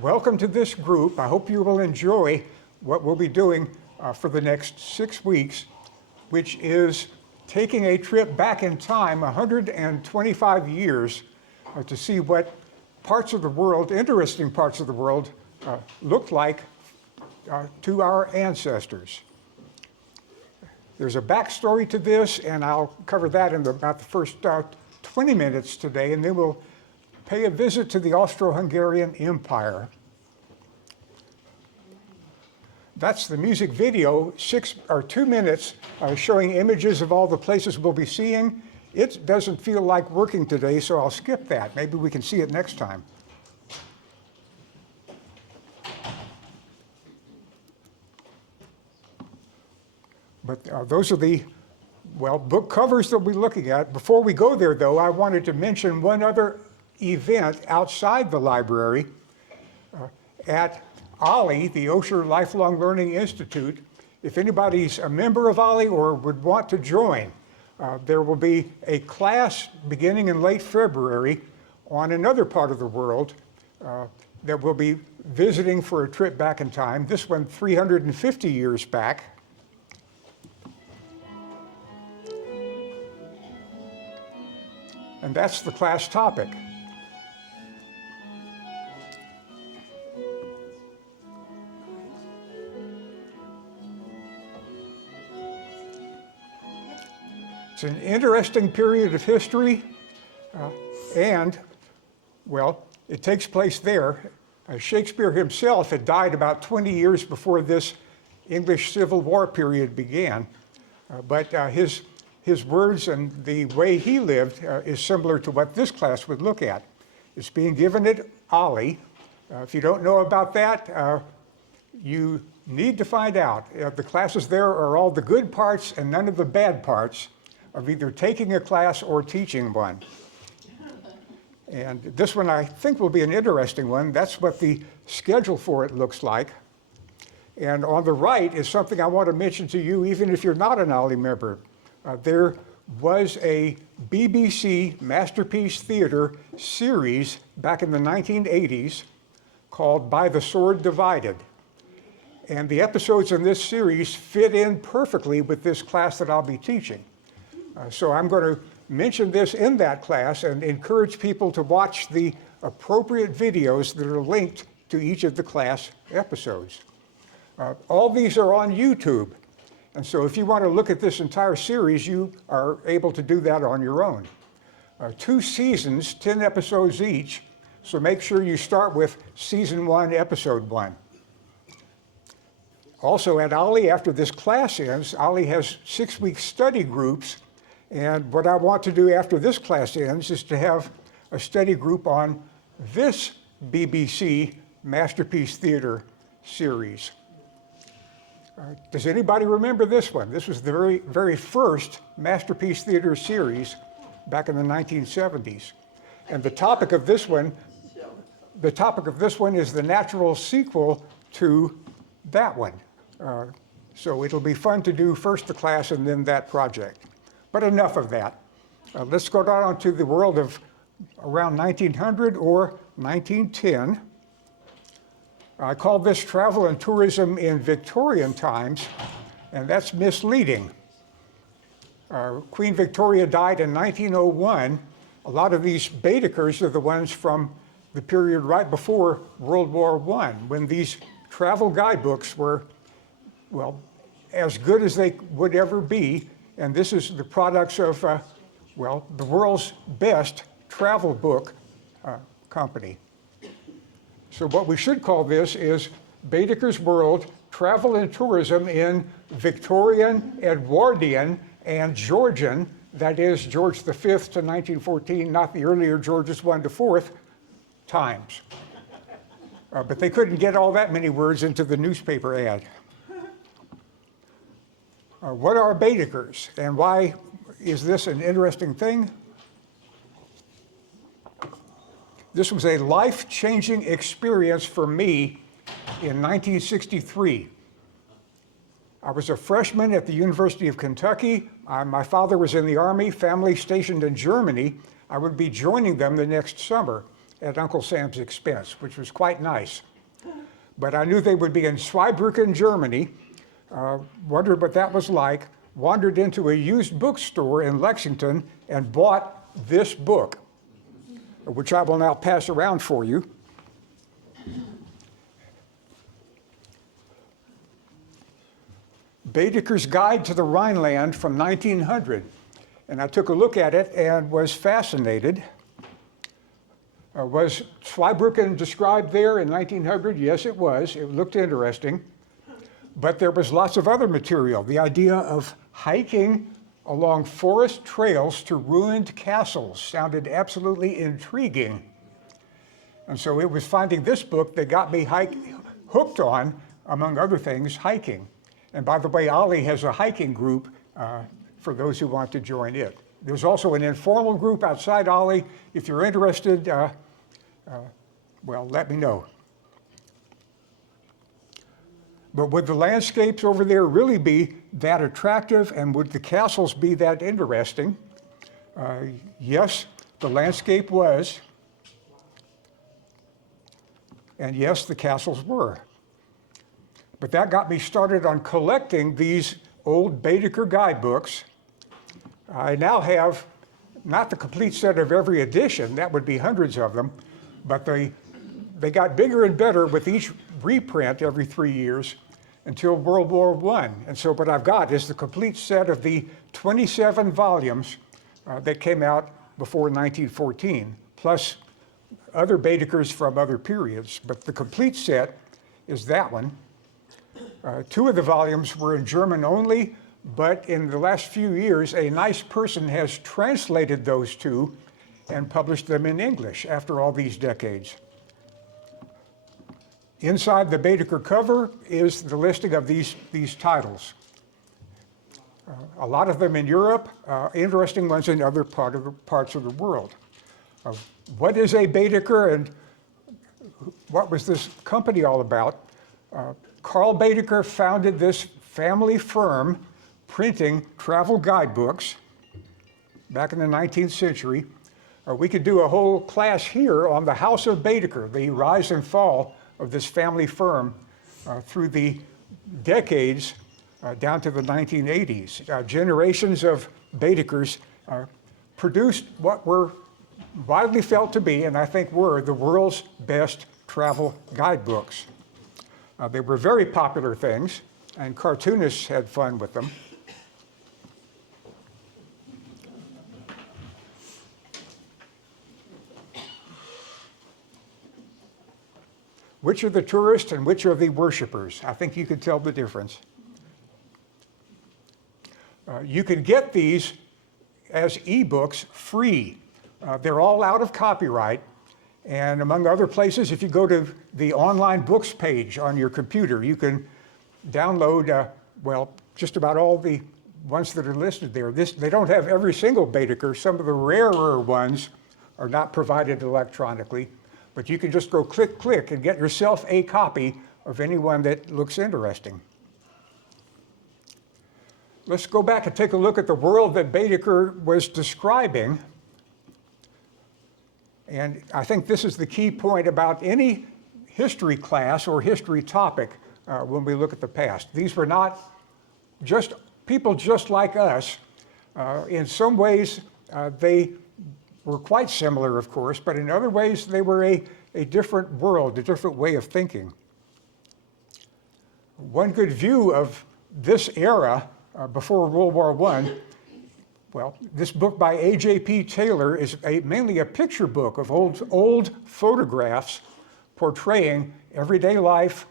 Welcome to this group. I hope you will enjoy what we'll be doing for the next 6 weeks, which is taking a trip back in time 125 years to see what parts of the world, interesting parts of the world, looked like to our ancestors. There's a backstory to this, and I'll cover that in about the first 20 minutes today, and then we'll pay a visit to the Austro-Hungarian Empire. That's the music video, 2 minutes, showing images of all the places we'll be seeing. It doesn't feel like working today, so I'll skip that. Maybe we can see it next time. But those are the, book covers that we'll be looking at. Before we go there, though, I wanted to mention one other event outside the library at OLLI, the Osher Lifelong Learning Institute. If anybody's a member of OLLI or would want to join, there will be a class beginning in late February on another part of the world that we'll be visiting for a trip back in time. This one 350 years back. And that's the class topic. It's an interesting period of history, and, it takes place there. Shakespeare himself had died about 20 years before this English Civil War period began, but his words and the way he lived is similar to what this class would look at. It's being given at OLLI. If you don't know about that, you need to find out. The classes there are all the good parts and none of the bad parts of either taking a class or teaching one. And this one I think will be an interesting one. That's what the schedule for it looks like. And on the right is something I want to mention to you, even if you're not an OLLI member. There was a BBC Masterpiece Theater series back in the 1980s called By the Sword Divided. And the episodes in this series fit in perfectly with this class that I'll be teaching. So I'm going to mention this in that class and encourage people to watch the appropriate videos that are linked to each of the class episodes. All these are on YouTube. And so if you want to look at this entire series, you are able to do that on your own. 2 seasons, 10 episodes each, so make sure you start with season 1, episode 1. Also at OLLI, after this class ends, OLLI has 6-week study groups, and what I want to do after this class ends is to have a study group on this BBC Masterpiece Theater series. Does anybody remember this one? This was the very, very first Masterpiece Theater series back in the 1970s. And the topic of this one is the natural sequel to that one. So it'll be fun to do first the class and then that project. But enough of that. Let's go down to the world of around 1900 or 1910. I call this travel and tourism in Victorian times, and that's misleading. Queen Victoria died in 1901. A lot of these Baedekers are the ones from the period right before World War I, when these travel guidebooks were, as good as they would ever be. And this is the products of, the world's best travel book company. So what we should call this is Baedeker's World, Travel and Tourism in Victorian, Edwardian, and Georgian, that is George V to 1914, not the earlier Georges I to IV times. But they couldn't get all that many words into the newspaper ad. What are Baedekers, and why is this an interesting thing? This was a life-changing experience for me in 1963. I was a freshman at the University of Kentucky. My father was in the Army, family stationed in Germany. I would be joining them the next summer. at Uncle Sam's expense, which was quite nice. But I knew they would be in Zweibrücken, Germany, wondered what that was like, wandered into a used bookstore in Lexington and bought this book, which I will now pass around for you. Baedeker's Guide to the Rhineland from 1900. And I took a look at it and was fascinated. Was Zweibrücken described there in 1900? Yes, it was. It looked interesting. But there was lots of other material. The idea of hiking along forest trails to ruined castles sounded absolutely intriguing. And so it was finding this book that got me hooked on, among other things, hiking. And by the way, Ollie has a hiking group for those who want to join it. There's also an informal group outside Ollie. If you're interested, well, let me know. But would the landscapes over there really be that attractive, and would the castles be that interesting? Yes, the landscape was. And yes, the castles were. But that got me started on collecting these old Baedeker guidebooks. I now have not the complete set of every edition, that would be hundreds of them, but they got bigger and better with each reprint every 3 years until World War I. And so what I've got is the complete set of the 27 volumes that came out before 1914, plus other Baedekers from other periods. But the complete set is that one. 2 of the volumes were in German only, but in the last few years, a nice person has translated those 2 and published them in English after all these decades. Inside the Baedeker cover is the listing of these titles. A lot of them in Europe, interesting ones in other parts of the world. What is a Baedeker and what was this company all about? Carl Baedeker founded this family firm printing travel guidebooks back in the 19th century. We could do a whole class here on the House of Baedeker, the rise and fall of this family firm through the decades down to the 1980s. Generations of Baedekers produced what were widely felt to be, and I think were, the world's best travel guidebooks. They were very popular things, and cartoonists had fun with them. Which are the tourists and which are the worshipers? I think you can tell the difference. You can get these as ebooks free. They're all out of copyright. And among other places, if you go to the online books page on your computer, you can download, well, just about all the ones that are listed there. They don't have every single Baedeker. Some of the rarer ones are not provided electronically. But you can just go click, click, and get yourself a copy of any one that looks interesting. Let's go back and take a look at the world that Baedeker was describing. And I think this is the key point about any history class or history topic when we look at the past. These were not just people just like us. In some ways, they were quite similar, of course, but in other ways, they were a different world, a different way of thinking. One good view of this era before World War I, well, this book by A.J.P. Taylor is mainly a picture book of old photographs portraying everyday life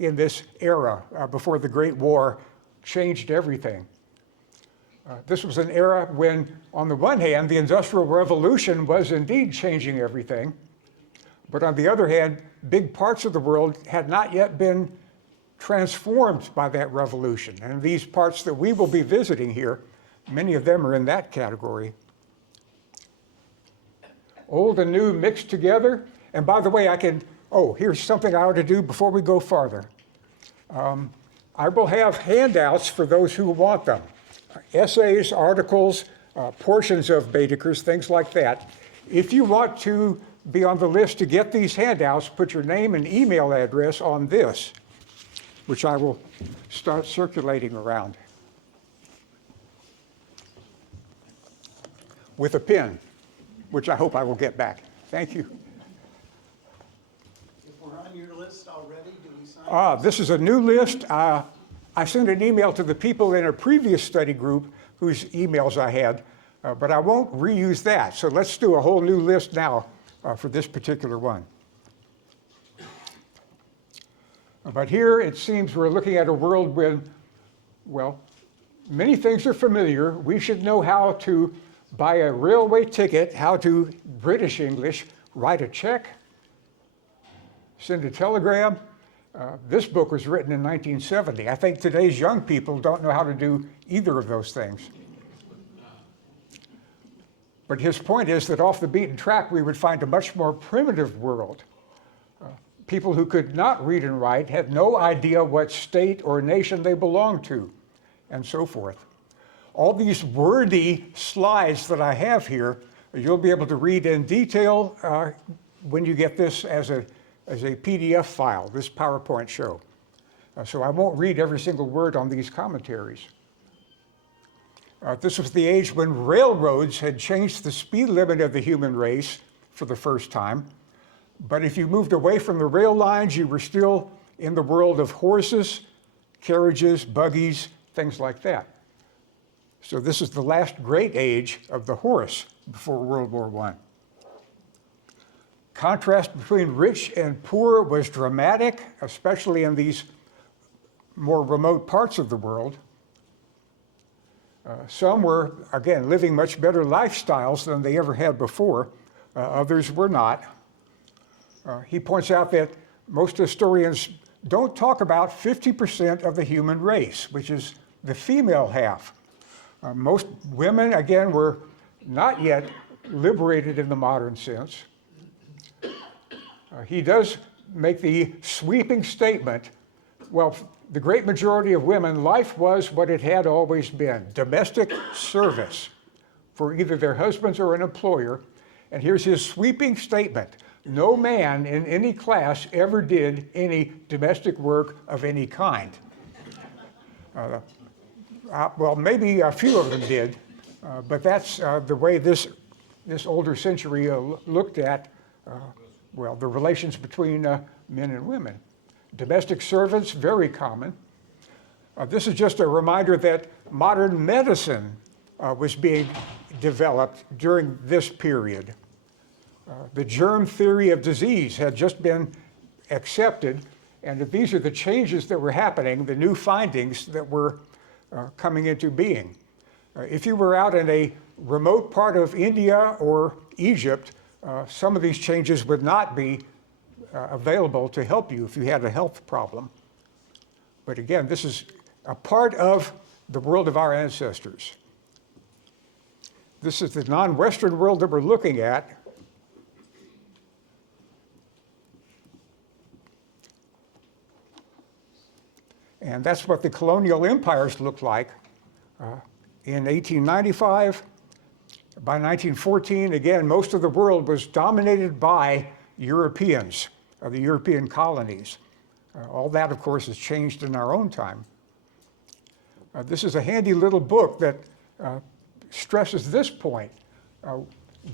in this era before the Great War changed everything. This was an era when, on the one hand, the Industrial Revolution was indeed changing everything, but on the other hand, big parts of the world had not yet been transformed by that revolution. And these parts that we will be visiting here, many of them are in that category. Old and new mixed together. And by the way, here's something I ought to do before we go farther. I will have handouts for those who want them. Essays, articles, portions of Baedeker's, things like that. If you want to be on the list to get these handouts, put your name and email address on this, which I will start circulating around with a pen, which I hope I will get back. Thank you. If we're on your list already, do we sign? This is a new list. I sent an email to the people in a previous study group whose emails I had, but I won't reuse that. So let's do a whole new list now for this particular one. But here it seems we're looking at a world when, well, many things are familiar. We should know how to buy a railway ticket, how to, British English, write a check, send a telegram. This book was written in 1970. I think today's young people don't know how to do either of those things. But his point is that off the beaten track, we would find a much more primitive world. People who could not read and write had no idea what state or nation they belonged to, and so forth. All these wordy slides that I have here, you'll be able to read in detail when you get this as a PDF file, this PowerPoint show. So I won't read every single word on these commentaries. This was the age when railroads had changed the speed limit of the human race for the first time. But if you moved away from the rail lines, you were still in the world of horses, carriages, buggies, things like that. So this is the last great age of the horse before World War I. Contrast between rich and poor was dramatic, especially in these more remote parts of the world. Some were, again, living much better lifestyles than they ever had before. Others were not. He points out that most historians don't talk about 50% of the human race, which is the female half. Most women, again, were not yet liberated in the modern sense. He does make the sweeping statement, well, the great majority of women, life was what it had always been, domestic service for either their husbands or an employer. And here's his sweeping statement. No man in any class ever did any domestic work of any kind. Well, maybe a few of them did, but that's the way this older century looked at, well, the relations between men and women. Domestic servants, very common. This is just a reminder that modern medicine was being developed during this period. The germ theory of disease had just been accepted, and that these are the changes that were happening, the new findings that were coming into being. If you were out in a remote part of India or Egypt, some of these changes would not be available to help you if you had a health problem. But again, this is a part of the world of our ancestors. This is the non-Western world that we're looking at. And that's what the colonial empires looked like in 1895. By 1914, again, most of the world was dominated by Europeans, the European colonies. All that, of course, has changed in our own time. This is a handy little book that stresses this point.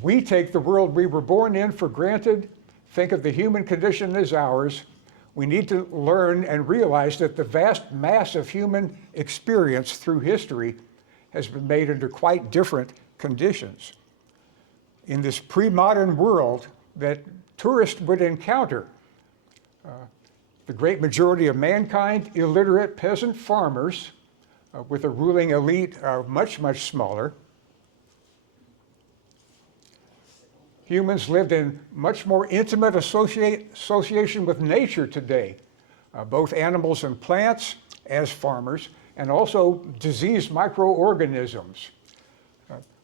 We take the world we were born in for granted, think of the human condition as ours. We need to learn and realize that the vast mass of human experience through history has been made under quite different conditions. In this pre-modern world that tourists would encounter, the great majority of mankind, illiterate peasant farmers, with a ruling elite much, much smaller. Humans lived in much more intimate association with nature today, both animals and plants as farmers, and also diseased microorganisms.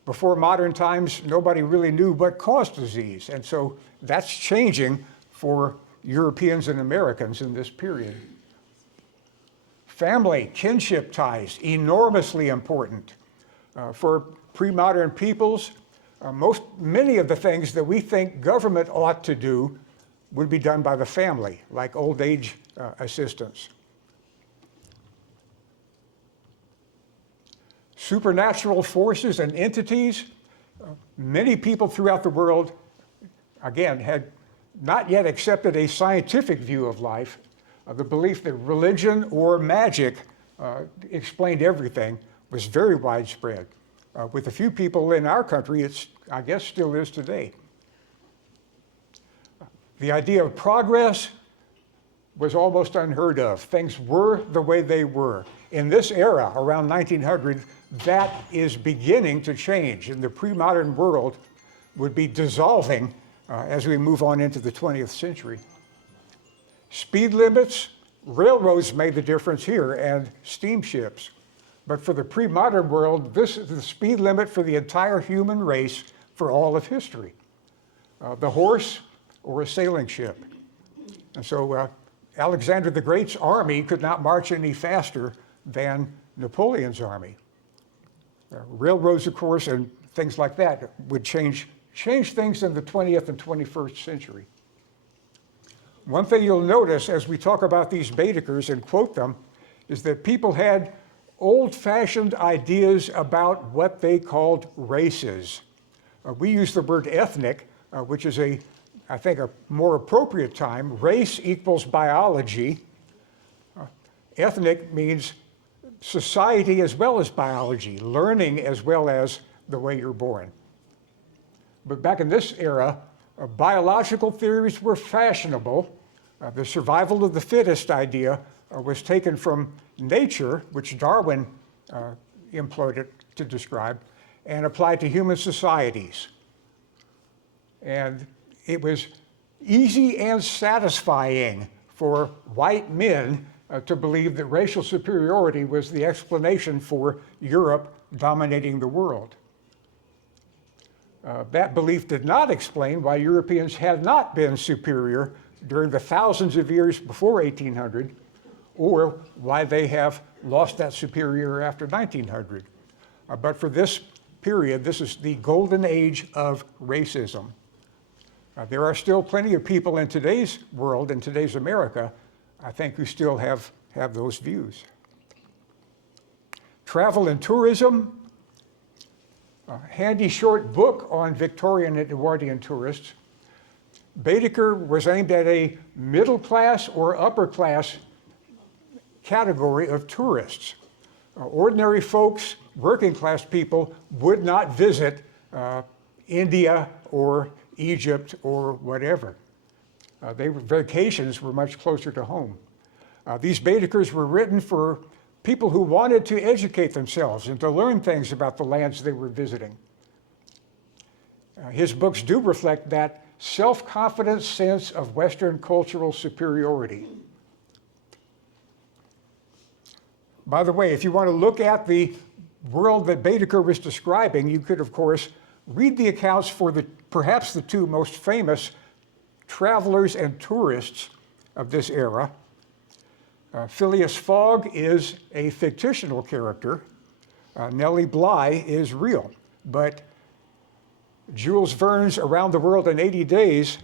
Before modern times, nobody really knew what caused disease, and so that's changing for Europeans and Americans in this period. Family, kinship ties, enormously important. For pre-modern peoples, Many of the things that we think government ought to do would be done by the family, like old age assistance. Supernatural forces and entities, many people throughout the world, again, had not yet accepted a scientific view of life. The belief that religion or magic explained everything was very widespread. With a few people in our country, it's, I guess, still is today. The idea of progress was almost unheard of. Things were the way they were. In this era, around 1900, that is beginning to change, and the pre-modern world would be dissolving as we move on into the 20th century. Speed limits, railroads made the difference here, and steamships. But for the pre-modern world, this is the speed limit for the entire human race for all of history. The horse or a sailing ship. And so Alexander the Great's army could not march any faster than Napoleon's army. Railroads, of course, and things like that would change things in the 20th and 21st century. One thing you'll notice as we talk about these Baedekers and quote them is that people had old-fashioned ideas about what they called races. We use the word ethnic, which is I think a more appropriate time. Race equals biology. Ethnic means society as well as biology, learning as well as the way you're born. But back in this era, biological theories were fashionable. The survival of the fittest idea was taken from nature, which Darwin employed it to describe, and applied to human societies. And it was easy and satisfying for white men to believe that racial superiority was the explanation for Europe dominating the world. That belief did not explain why Europeans had not been superior during the thousands of years before 1800, or why they have lost that superior after 1900. But for this period, this is the golden age of racism. There are still plenty of people in today's world, in today's America, I think, who still have those views. Travel and tourism, a handy short book on Victorian and Edwardian tourists. Baedeker was aimed at a middle class or upper class category of tourists. Ordinary folks, working class people, would not visit India or Egypt or whatever. Vacations were much closer to home. These Baedekers were written for people who wanted to educate themselves and to learn things about the lands they were visiting. His books do reflect that self-confident sense of Western cultural superiority. By the way, if you want to look at the world that Baedeker was describing, you could, of course, read the accounts for perhaps the two most famous travelers and tourists of this era. Phileas Fogg is a fictional character. Nellie Bly is real. But Jules Verne's Around the World in 80 Days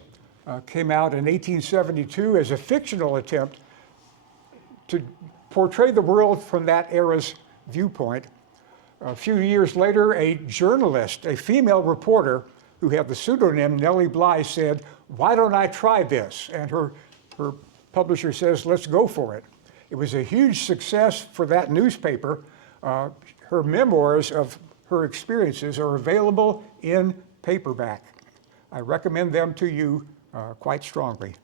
came out in 1872 as a fictional attempt to portray the world from that era's viewpoint. A few years later, a journalist, a female reporter who had the pseudonym Nellie Bly, said, "Why don't I try this?" And her publisher says, "Let's go for it." It was a huge success for that newspaper. Her memoirs of her experiences are available in paperback. I recommend them to you quite strongly.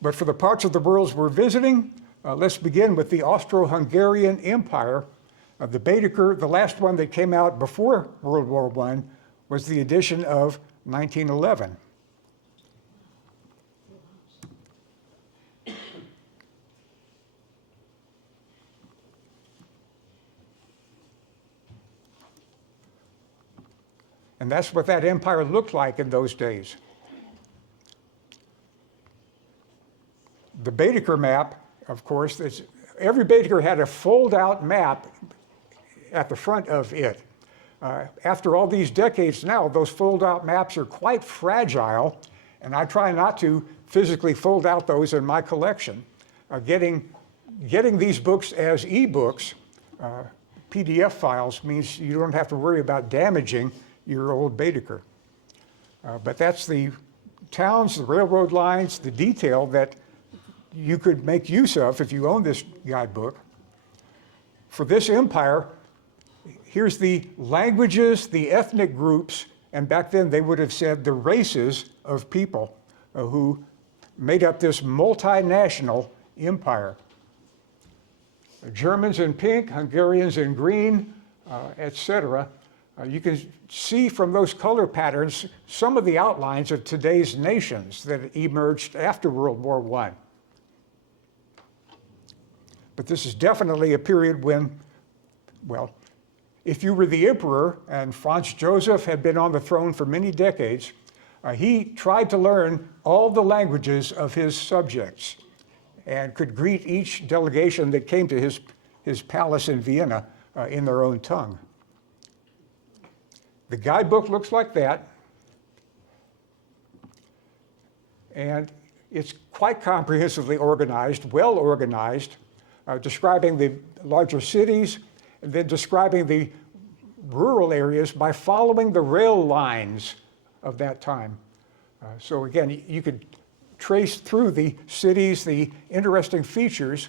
But for the parts of the world we're visiting, let's begin with the Austro-Hungarian Empire. The Baedeker, the last one that came out before World War I, was the edition of 1911. And that's what that empire looked like in those days. The Baedeker map, of course, every Baedeker had a fold-out map at the front of it. After all these decades now, those fold-out maps are quite fragile, and I try not to physically fold out those in my collection. Getting these books as e-books, PDF files, means you don't have to worry about damaging your old Baedeker. But that's the towns, the railroad lines, the detail that you could make use of if you own this guidebook. For this empire, here's the languages, the ethnic groups, and back then they would have said the races of people who made up this multinational empire. Germans in pink, Hungarians in green, etc. You can see from those color patterns some of the outlines of today's nations that emerged after World War I. But this is definitely a period when, well, if you were the emperor, and Franz Joseph had been on the throne for many decades, he tried to learn all the languages of his subjects and could greet each delegation that came to his palace in Vienna in their own tongue. The guidebook looks like that, and it's quite comprehensively organized, well organized, describing the larger cities, and then describing the rural areas by following the rail lines of that time. So again, you could trace through the cities, the interesting features,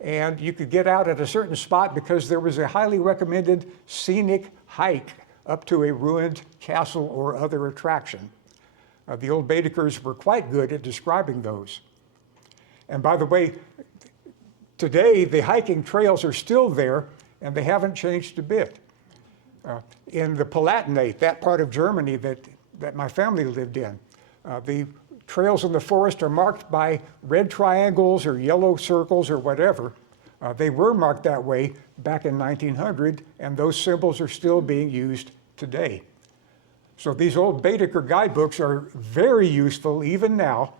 and you could get out at a certain spot because there was a highly recommended scenic hike up to a ruined castle or other attraction. The old Baedekers were quite good at describing those. And by the way, today the hiking trails are still there and they haven't changed a bit. In the Palatinate, that part of Germany that my family lived in, the trails in the forest are marked by red triangles or yellow circles or whatever. They were marked that way back in 1900, and those symbols are still being used today. So these old Baedeker guidebooks are very useful even now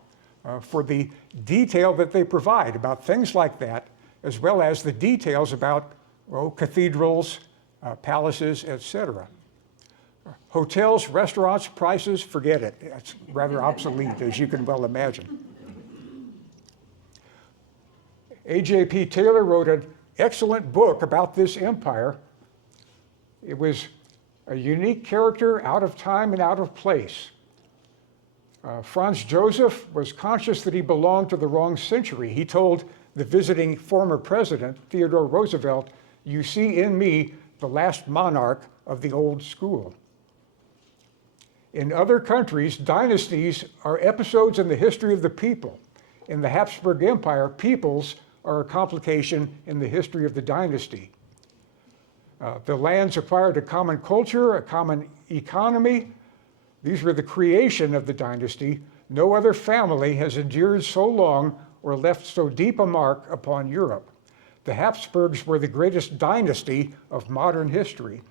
for the detail that they provide about things like that, as well as the details about cathedrals, palaces, etc. Hotels, restaurants, prices, forget it. It's rather obsolete, as you can well imagine. A.J.P. Taylor wrote an excellent book about this empire. It was a unique character, out of time and out of place. Franz Joseph was conscious that he belonged to the wrong century. He told the visiting former president, Theodore Roosevelt, "You see in me the last monarch of the old school." In other countries, dynasties are episodes in the history of the people. In the Habsburg Empire, peoples are a complication in the history of the dynasty. The lands acquired a common culture, a common economy. These were the creation of the dynasty. No other family has endured so long or left so deep a mark upon Europe. The Habsburgs were the greatest dynasty of modern history,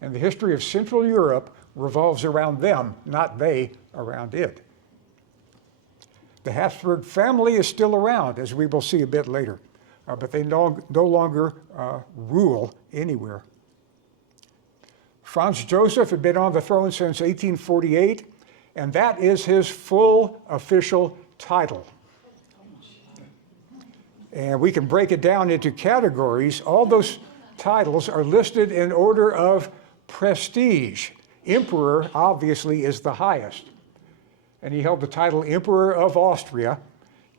and the history of Central Europe revolves around them, not they around it. The Habsburg family is still around, as we will see a bit later, but they no longer rule anywhere. Franz Joseph had been on the throne since 1848, and that is his full official title. And we can break it down into categories. All those titles are listed in order of prestige. Emperor, obviously, is the highest. And he held the title Emperor of Austria,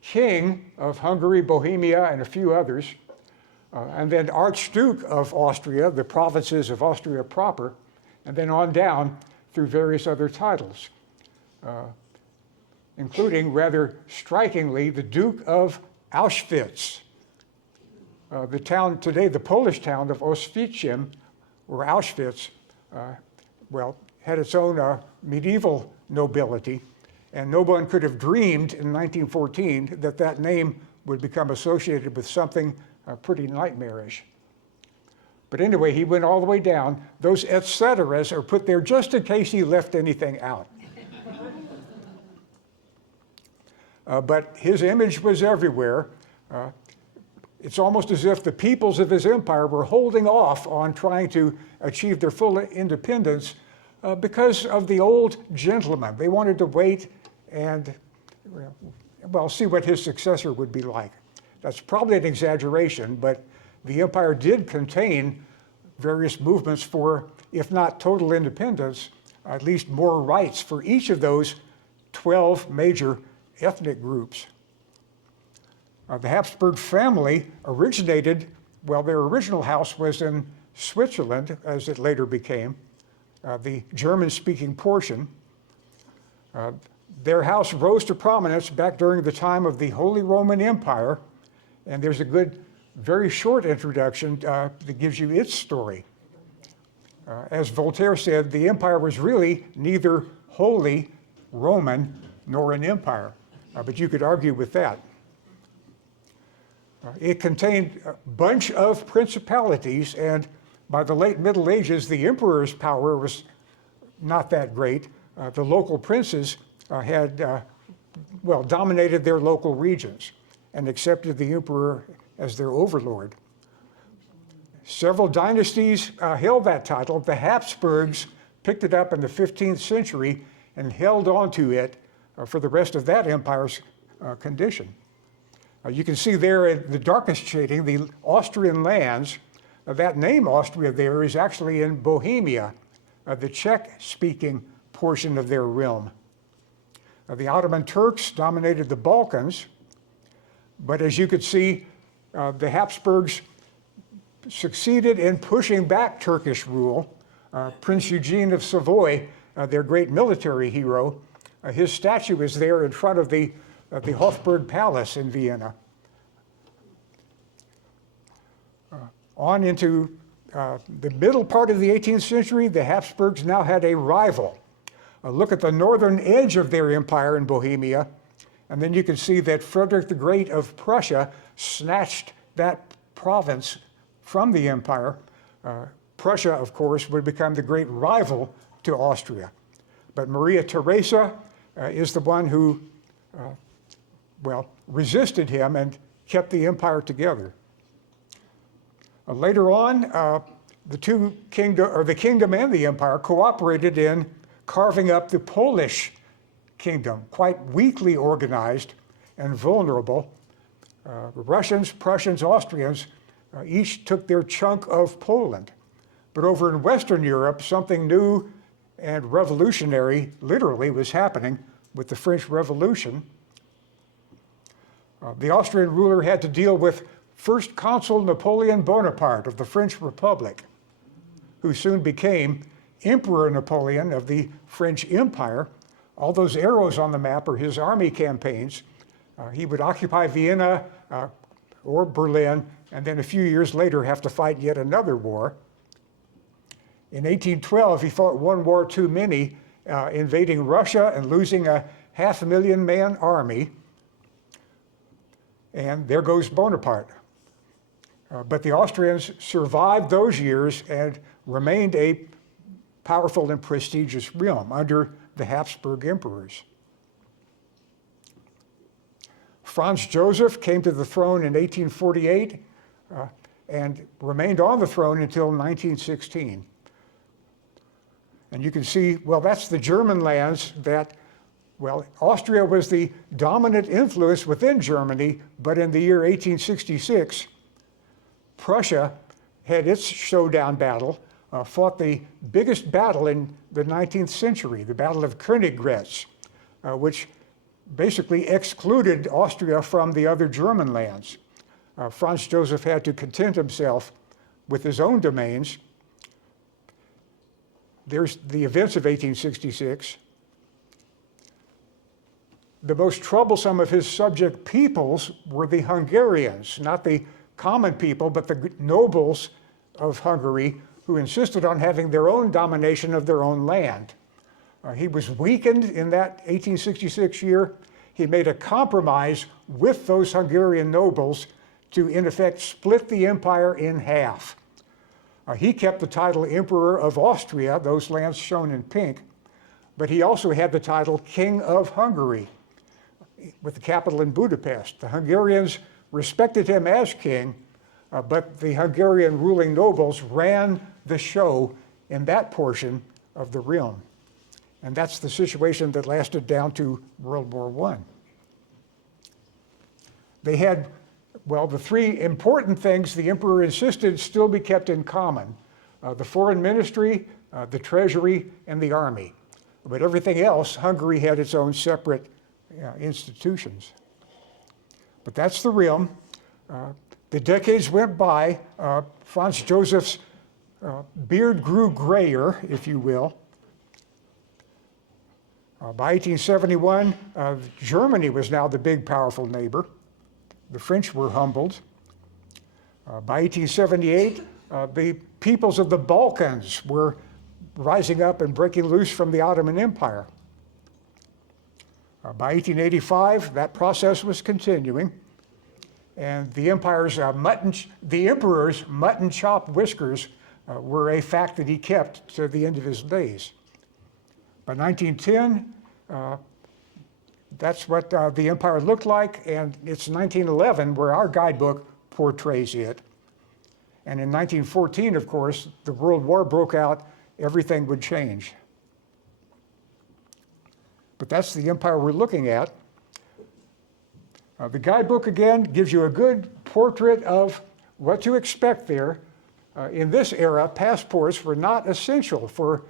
King of Hungary, Bohemia, and a few others, and then Archduke of Austria, the provinces of Austria proper, and then on down through various other titles, including, rather strikingly, the Duke of Auschwitz. The town today, the Polish town of Oświęcim, or Auschwitz, had its own medieval nobility, and no one could have dreamed in 1914 that that name would become associated with something pretty nightmarish. But anyway, he went all the way down. Those et ceteras are put there just in case he left anything out. But his image was everywhere. it's almost as if the peoples of his empire were holding off on trying to achieve their full independence because of the old gentleman. They wanted to wait and, well, see what his successor would be like. That's probably an exaggeration, but the empire did contain various movements for, if not total independence, at least more rights for each of those 12 major ethnic groups. The Habsburg family originated, well, their original house was in Switzerland, as it later became, the German-speaking portion. Their house rose to prominence back during the time of the Holy Roman Empire, and there's a good, very short introduction that gives you its story. As Voltaire said, the empire was really neither Holy Roman nor an empire, but you could argue with that. It contained a bunch of principalities, and by the late Middle Ages, the emperor's power was not that great. The local princes had, well, dominated their local regions and accepted the emperor as their overlord. Several dynasties held that title. The Habsburgs picked it up in the 15th century and held on to it for the rest of that empire's condition. You can see there in the darkest shading, the Austrian lands. That name Austria there is actually in Bohemia, the Czech-speaking portion of their realm. The Ottoman Turks dominated the Balkans, but as you could see, the Habsburgs succeeded in pushing back Turkish rule. Prince Eugene of Savoy, their great military hero, his statue is there in front of the Hofburg Palace in Vienna. On into the middle part of the 18th century, the Habsburgs now had a rival. Look at the northern edge of their empire in Bohemia, and then you can see that Frederick the Great of Prussia snatched that province from the empire. Prussia, of course, would become the great rival to Austria. But Maria Theresa is the one who, well, resisted him and kept the empire together. Later on, the kingdom and the empire cooperated in carving up the Polish kingdom, quite weakly organized and vulnerable. Russians, Prussians, Austrians each took their chunk of Poland. But over in Western Europe, something new and revolutionary literally was happening with the French Revolution. The Austrian ruler had to deal with First Consul Napoleon Bonaparte of the French Republic, who soon became Emperor Napoleon of the French Empire. All those arrows on the map are his army campaigns. He would occupy Vienna or Berlin, and then a few years later have to fight yet another war. In 1812, he fought one war too many, invading Russia and losing a 500,000-man army. And there goes Bonaparte. But the Austrians survived those years and remained a powerful and prestigious realm under the Habsburg emperors. Franz Joseph came to the throne in 1848 and remained on the throne until 1916. And you can see, well, that's the German lands that, well, Austria was the dominant influence within Germany, but in the year 1866, Prussia had its showdown battle, fought the biggest battle in the 19th century, the Battle of Königgrätz, which basically excluded Austria from the other German lands. Franz Joseph had to content himself with his own domains. There's the events of 1866. The most troublesome of his subject peoples were the Hungarians, not the common people, but the nobles of Hungary who insisted on having their own domination of their own land. He was weakened in that 1866 year. He made a compromise with those Hungarian nobles to, in effect, split the empire in half. He kept the title Emperor of Austria, those lands shown in pink, but he also had the title King of Hungary, with the capital in Budapest. The Hungarians respected him as king, but the Hungarian ruling nobles ran the show in that portion of the realm. And that's the situation that lasted down to World War I. They had, well, the three important things the emperor insisted still be kept in common: the foreign ministry, the treasury, and the army. But everything else, Hungary had its own separate institutions. But that's the realm. The decades went by. Franz Joseph's beard grew grayer, if you will. By 1871, Germany was now the big, powerful neighbor. The French were humbled. By 1878, the peoples of the Balkans were rising up and breaking loose from the Ottoman Empire. By 1885, that process was continuing, and the emperor's mutton chop whiskers were a fact that he kept to the end of his days. By 1910, that's what the empire looked like, and it's 1911 where our guidebook portrays it. And in 1914, of course, the World War broke out. Everything would change. But that's the empire we're looking at. The guidebook, again, gives you a good portrait of what to expect there. In this era, passports were not essential for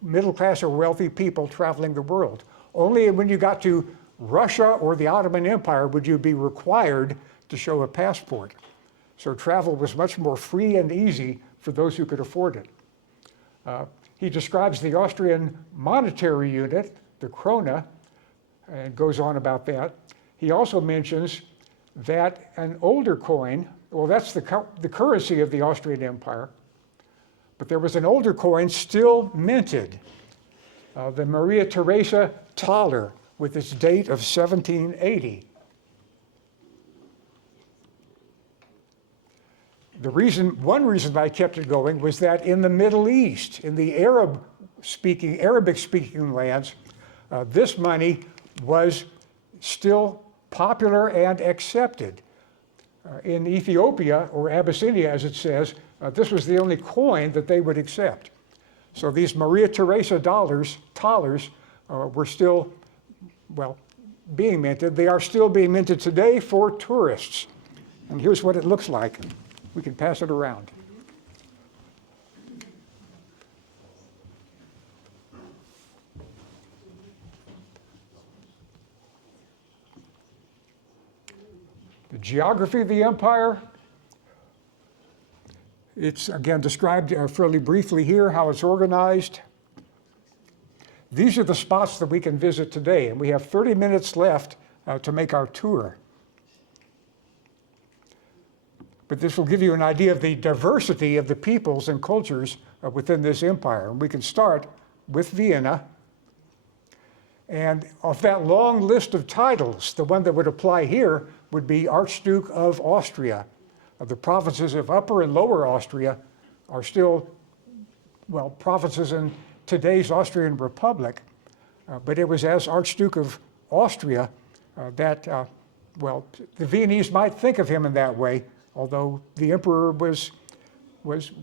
middle-class or wealthy people traveling the world. Only when you got to Russia or the Ottoman Empire would you be required to show a passport. So travel was much more free and easy for those who could afford it. He describes the Austrian monetary unit, the krona, and goes on about that. He also mentions that an older coin, well, that's the currency of the Austrian Empire, but there was an older coin still minted, the Maria Theresa thaler, with its date of 1780. One reason I kept it going was that in the Middle East, in the Arabic-speaking lands, this money was still popular and accepted. In Ethiopia, or Abyssinia as it says, this was the only coin that they would accept. So these Maria Theresa thalers were still, well, being minted. They are still being minted today for tourists. And here's what it looks like. We can pass it around. The geography of the empire, it's again described fairly briefly here, how it's organized. These are the spots that we can visit today, and we have 30 minutes left to make our tour. But this will give you an idea of the diversity of the peoples and cultures within this empire. And we can start with Vienna. And of that long list of titles, the one that would apply here would be Archduke of Austria. The provinces of Upper and Lower Austria are still, well, provinces in today's Austrian Republic. But it was as Archduke of Austria that, well, the Viennese might think of him in that way, although the emperor was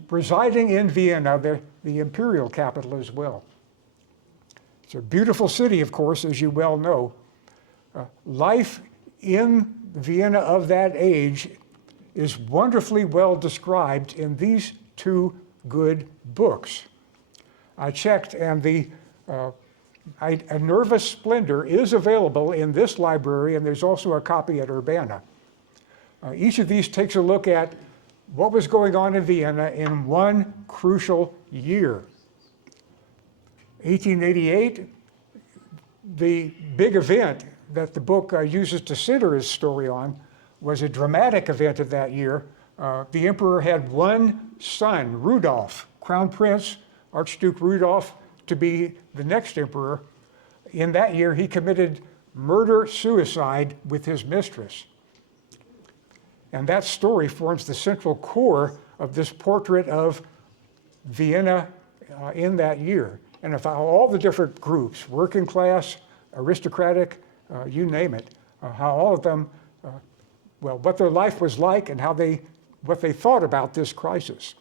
residing in Vienna, the imperial capital as well. It's a beautiful city, of course, as you well know. Life in Vienna of that age is wonderfully well described in these two good books. I checked, and A Nervous Splendor is available in this library, and there's also a copy at Urbana. Each of these takes a look at what was going on in Vienna in one crucial year. 1888, the big event that the book uses to center his story on was a dramatic event of that year. The emperor had one son, Rudolph, Crown Prince, Archduke Rudolph, to be the next emperor. In that year, he committed murder-suicide with his mistress. And that story forms the central core of this portrait of Vienna in that year. And of how all the different groups, working class, aristocratic, you name it, how all of them well, what their life was like and what they thought about this crisis.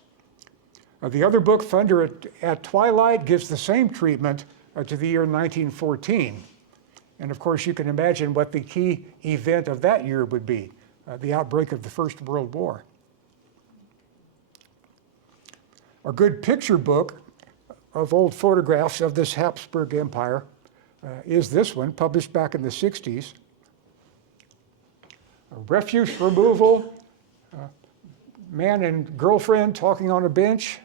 The other book, Thunder at Twilight, gives the same treatment to the year 1914. And of course, you can imagine what the key event of that year would be, the outbreak of the First World War. A good picture book of old photographs of this Habsburg Empire is this one, published back in the 60s. Refuse removal, man and girlfriend talking on a bench,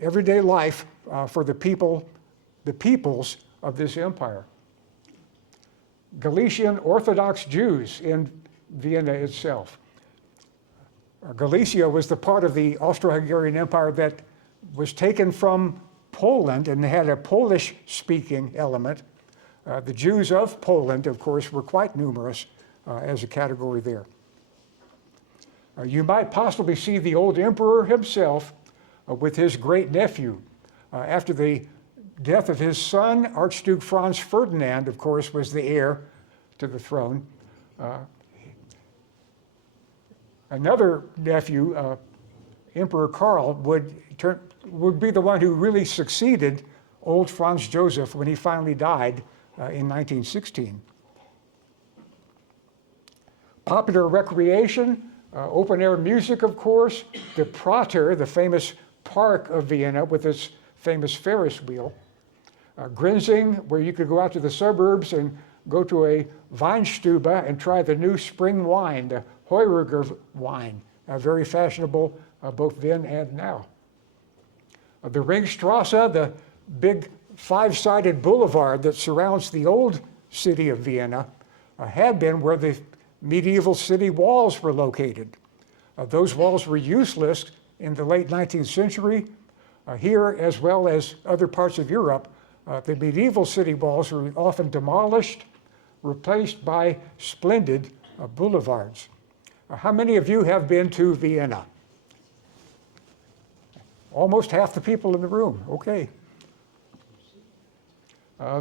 everyday life for the peoples of this empire. Galician Orthodox Jews in Vienna itself. Galicia was the part of the Austro-Hungarian Empire that was taken from Poland and had a Polish-speaking element. The Jews of Poland, of course, were quite numerous as a category there. You might possibly see the old emperor himself with his great-nephew. After the death of his son, Archduke Franz Ferdinand, of course, was the heir to the throne. Another nephew, Emperor Karl, would be the one who really succeeded old Franz Joseph when he finally died in 1916. Popular recreation, open-air music, of course, the Prater, the famous park of Vienna with its famous Ferris wheel. Grinzing, where you could go out to the suburbs and go to a Weinstube and try the new spring wine, the Heuriger wine, very fashionable both then and now. The Ringstrasse, the big five-sided boulevard that surrounds the old city of Vienna, had been where the medieval city walls were located. Those walls were useless in the late 19th century. Here, as well as other parts of Europe, the medieval city walls were often demolished, replaced by splendid boulevards. How many of you have been to Vienna? Almost half the people in the room, okay.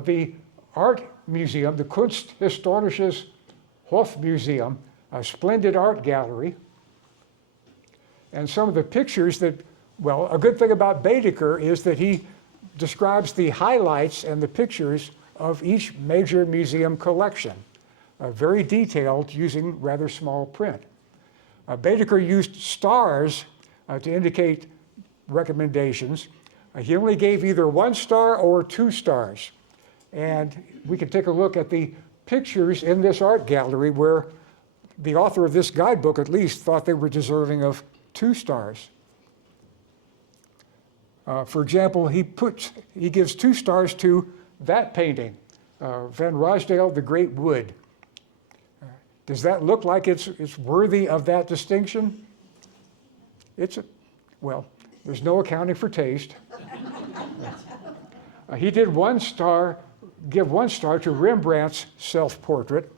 The art museum, the Kunsthistorisches Hofmuseum, a splendid art gallery. And some of the pictures that, well, a good thing about Baedeker is that he describes the highlights and the pictures of each major museum collection, very detailed, using rather small print. Baedeker used stars to indicate recommendations. He only gave either 1 star or 2 stars. And we can take a look at the pictures in this art gallery where the author of this guidebook at least thought they were deserving of 2 stars. For example, he gives 2 stars to that painting, Van Rosdale, The Great Wood. Does that look like it's worthy of that distinction? Well, there's no accounting for taste. He did give 1 star to Rembrandt's self-portrait.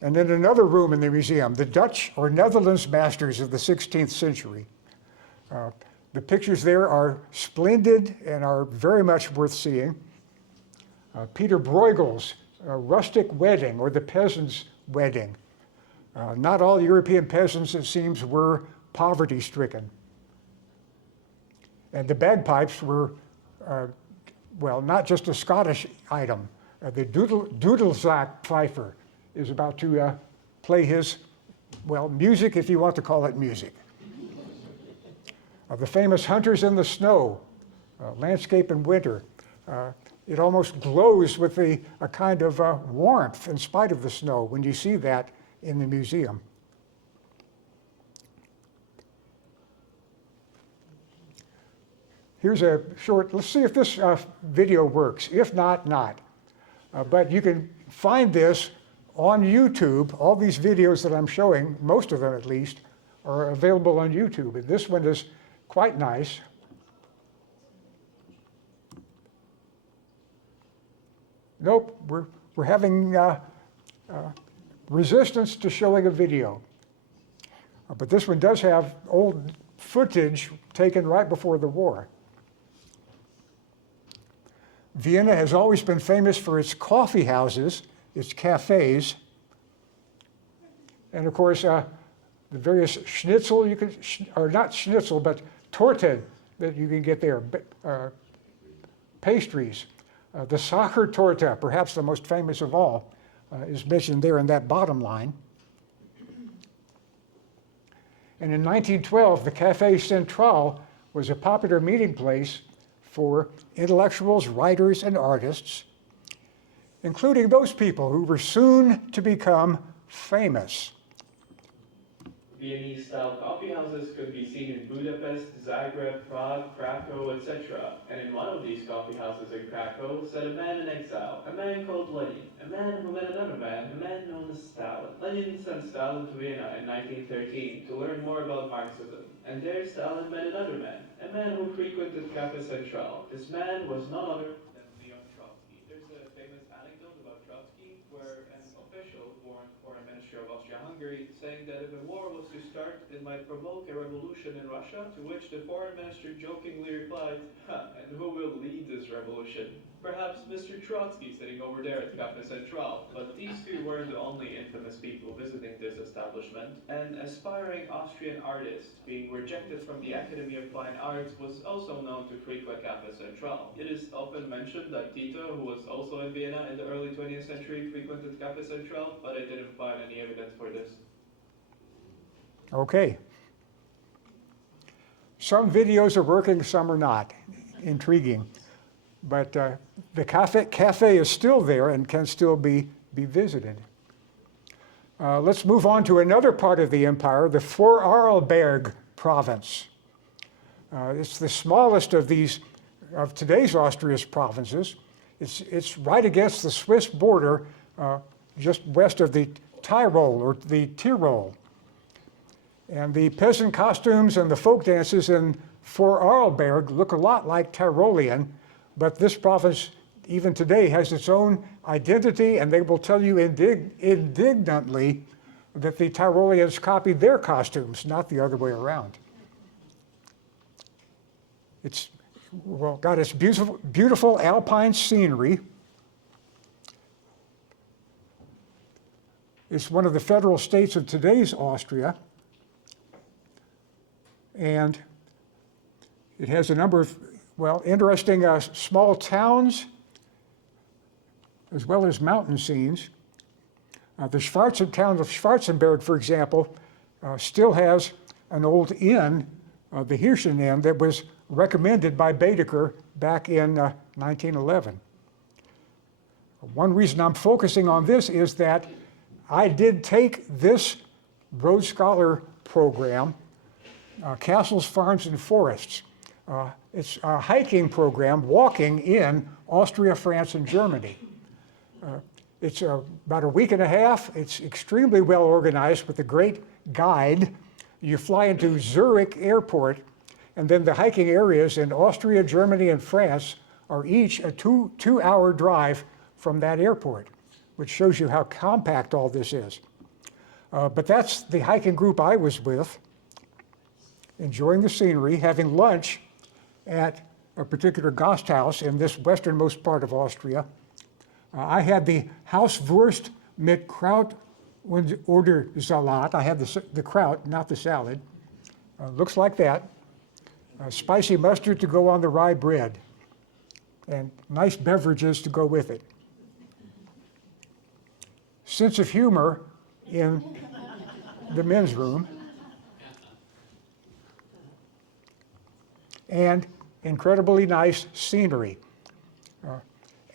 And in another room in the museum, the Dutch or Netherlands masters of the 16th century. The pictures there are splendid and are very much worth seeing. Peter Bruegel's Rustic Wedding, or the Peasant's Wedding. Not all European peasants, it seems, were poverty-stricken. And the bagpipes were, well, not just a Scottish item. The Dudelsack Pfeifer is about to play his, well, music, if you want to call it music. The famous Hunters in the Snow, landscape in winter. It almost glows with a kind of warmth in spite of the snow when you see that in the museum. Here's a short, let's see if this video works. If not, not. But you can find this on YouTube. All these videos that I'm showing, most of them at least, are available on YouTube. And this one is quite nice. Nope, we're having resistance to showing a video. But this one does have old footage taken right before the war. Vienna has always been famous for its coffee houses its cafes. And of course, the various schnitzel you can, or not schnitzel, but torte that you can get there, pastries. The Sacher torte, perhaps the most famous of all, is mentioned there in that bottom line. And in 1912, the Café Central was a popular meeting place for intellectuals, writers, and artists, including those people who were soon to become famous. Viennese-style coffee houses could be seen in Budapest, Zagreb, Prague, Krakow, etc. And in one of these coffee houses in Krakow sat a man in exile, a man called Lenin, a man who met another man, a man known as Stalin. Lenin sent Stalin to Vienna in 1913 to learn more about Marxism. And there Stalin met another man, a man who frequented Café Central. This man was none other than Leon Trotsky. There's a famous anecdote about Trotsky where an official warned Foreign Ministry of Austro-Hungary saying that if a war was to start, it might provoke a revolution in Russia, to which the foreign minister jokingly replied, and who will lead this revolution? Perhaps Mr. Trotsky sitting over there at Café Central. But these two weren't the only infamous people visiting this establishment. An aspiring Austrian artist being rejected from the Academy of Fine Arts was also known to frequent Café Central. It is often mentioned that Tito, who was also in Vienna in the early 20th century, frequented Café Central, but I didn't find any evidence for this. Okay. Some videos are working, some are not. Intriguing. But the cafe is still there and can still be visited. Let's move on to another part of the empire, the Vorarlberg province. It's the smallest of today's Austria's provinces. It's right against the Swiss border, just west of the Tyrol or the Tyrol. And the peasant costumes and the folk dances in Vorarlberg look a lot like Tyrolean, but this province, even today, has its own identity, and they will tell you indignantly that the Tyroleans copied their costumes, not the other way around. It's got its beautiful alpine scenery. It's one of the federal states of today's Austria. And it has a number of, interesting small towns, as well as mountain scenes. The town of Schwarzenberg, for example, still has an old inn, the Hirschen Inn, that was recommended by Baedeker back in 1911. One reason I'm focusing on this is that I did take this Rhodes Scholar program, Castles, Farms, and Forests. It's a hiking program, walking in Austria, France, and Germany. It's about a week and a half. It's extremely well organized with a great guide. You fly into Zurich Airport, and then the hiking areas in Austria, Germany, and France are each a two-hour drive from that airport, which shows you how compact all this is. But that's the hiking group I was with, enjoying the scenery, having lunch at a particular Gasthaus in this westernmost part of Austria. I had the Hauswurst mit Kraut oder Salat. I had the kraut, not the salad. Looks like that. Spicy mustard to go on the rye bread, and nice beverages to go with it. Sense of humor in the men's room. And incredibly nice scenery.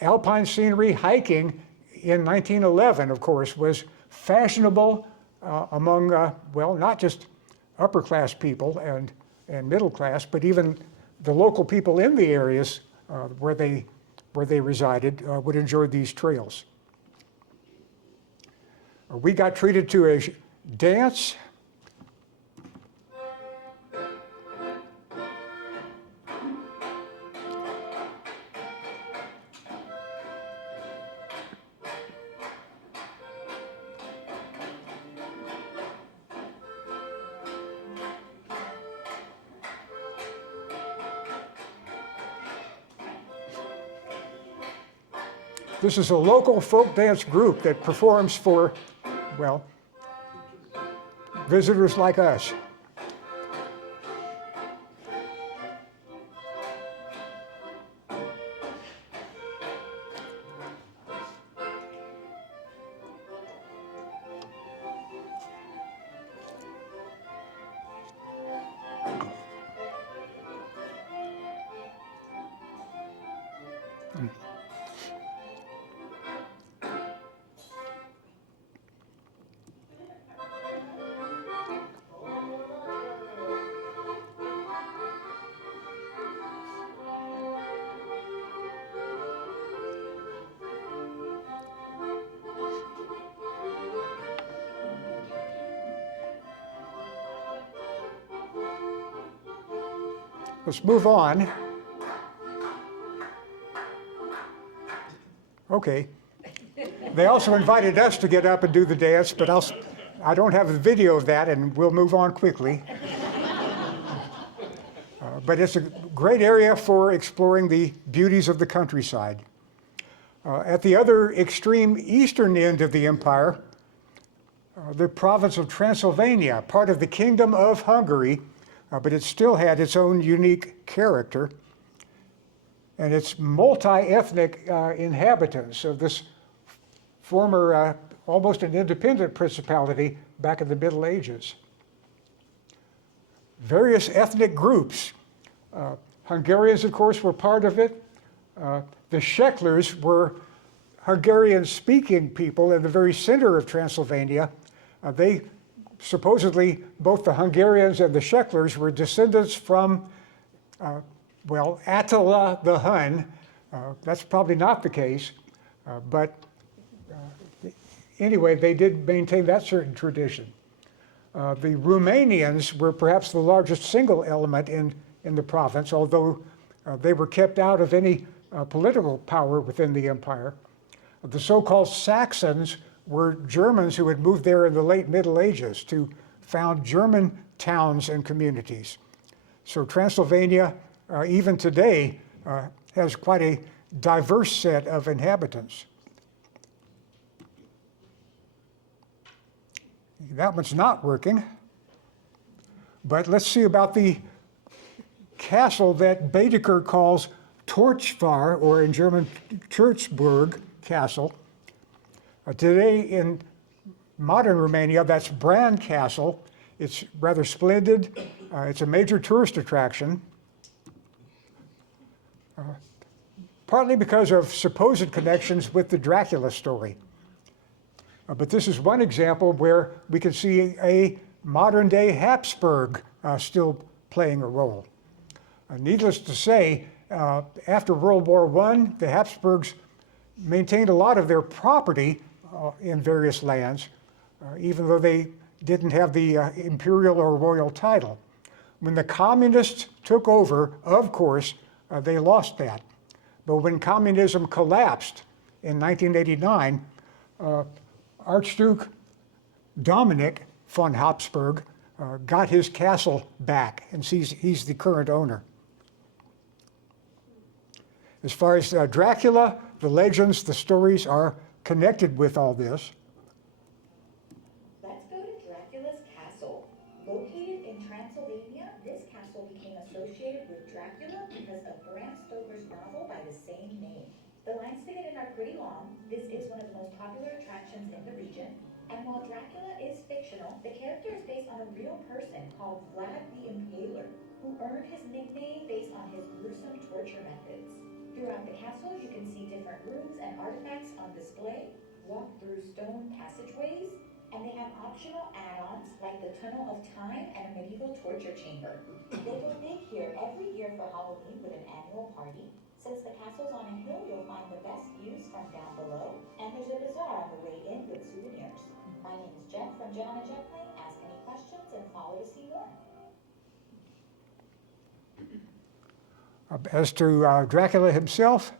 Alpine scenery, hiking in 1911, of course, was fashionable among, not just upper class people and middle class, but even the local people in the areas where they resided would enjoy these trails. We got treated to a dance. This is a local folk dance group that performs for, well, visitors like us. Let's move on. Okay. They also invited us to get up and do the dance, but I don't have a video of that, and we'll move on quickly. But it's a great area for exploring the beauties of the countryside. At the other extreme eastern end of the empire, the province of Transylvania, part of the Kingdom of Hungary, but it still had its own unique character and its multi-ethnic inhabitants of this former, almost an independent principality back in the Middle Ages. Various ethnic groups. Hungarians, of course, were part of it. The Shecklers were Hungarian-speaking people in the very center of Transylvania. They supposedly, both the Hungarians and the Shecklers were descendants from, well, Attila the Hun. That's probably not the case, but anyway, they did maintain that certain tradition. The Romanians were perhaps the largest single element in the province, although they were kept out of any political power within the empire. The so-called Saxons were Germans who had moved there in the late Middle Ages to found German towns and communities. So Transylvania, even today, has quite a diverse set of inhabitants. That one's not working. But let's see about the castle that Baedeker calls Torchvar, or in German, Türzburg Castle. Today in modern Romania, that's Bran Castle. It's rather splendid. It's a major tourist attraction, partly because of supposed connections with the Dracula story. But this is one example where we can see a modern-day Habsburg still playing a role. Needless to say, after World War I, the Habsburgs maintained a lot of their property in various lands, even though they didn't have the imperial or royal title. When the communists took over, of course, they lost that. But when communism collapsed in 1989, Archduke Dominic von Habsburg got his castle back, and he's the current owner. As far as Dracula, the legends, the stories are connected with all this. Let's go to Dracula's castle. Located in Transylvania, this castle became associated with Dracula because of Bram Stoker's novel by the same name. The lines to get in are pretty long. This is one of the most popular attractions in the region. And while Dracula is fictional, the character is based on a real person called Vlad the Impaler, who earned his nickname based on his gruesome torture methods. Throughout the castle, you can see different rooms and artifacts on display, walk through stone passageways, and they have optional add-ons like the Tunnel of Time and a medieval torture chamber. They go big here every year for Halloween with an annual party. Since the castle's on a hill, you'll find the best views from down below, and there's a bazaar on the way in with souvenirs. My name is Jen from Jen on a Jet Plane. Ask any questions and follow to see more. As to Dracula himself,